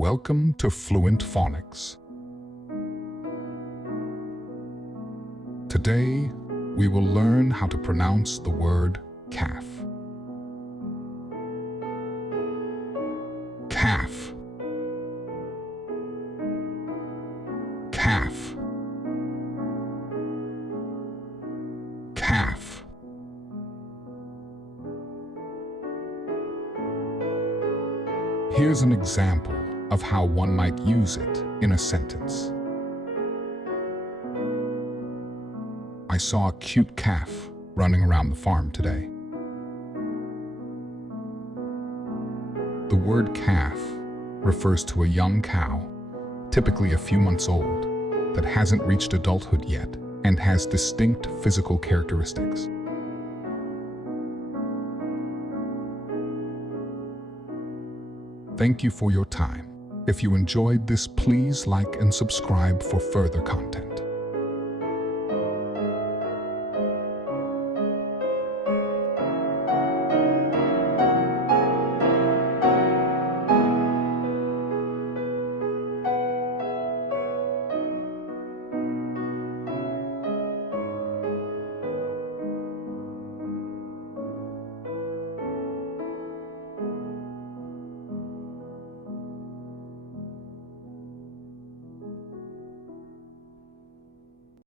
Welcome to Fluent Phonics. Today, we will learn how to pronounce the word calf. Calf. Calf. Calf. Here's an example of how one might use it in a sentence. I saw a cute calf running around the farm today. The word calf refers to a young cow, typically a few months old, that hasn't reached adulthood yet and has distinct physical characteristics. Thank you for your time. If you enjoyed this, please like and subscribe for further content.